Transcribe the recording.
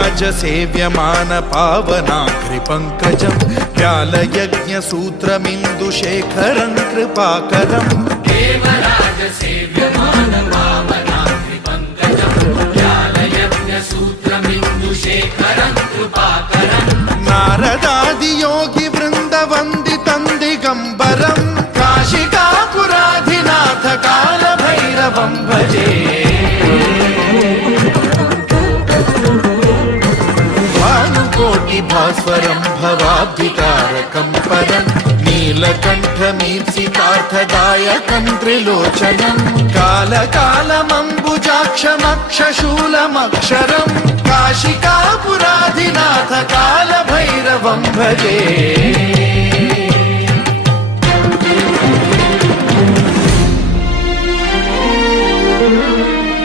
देवराजसेव्यमान पावनाग्रिपङ्कजं व्यालयज्ञसूत्रमिन्दुशेखरं कृपाकरं देवराजसेव्यमान पावनाग्रिपङ्कजं व्यालयज्ञसूत्रमिन्दुशेखरं कृपाकरं नारदादियोगिवृन्दवन्दितं दिगम्बरं काशिकापुराधिनाथ कालभैरवं भजे भास्वरं भवाब्धितारकं परं नीलकण्ठमीप्सितार्थदायकं त्रिलोचनं कालकालमम्बुजाक्षमक्षशूलमक्षरं काशिकापुराधिनाथ कालभैरवं भजे।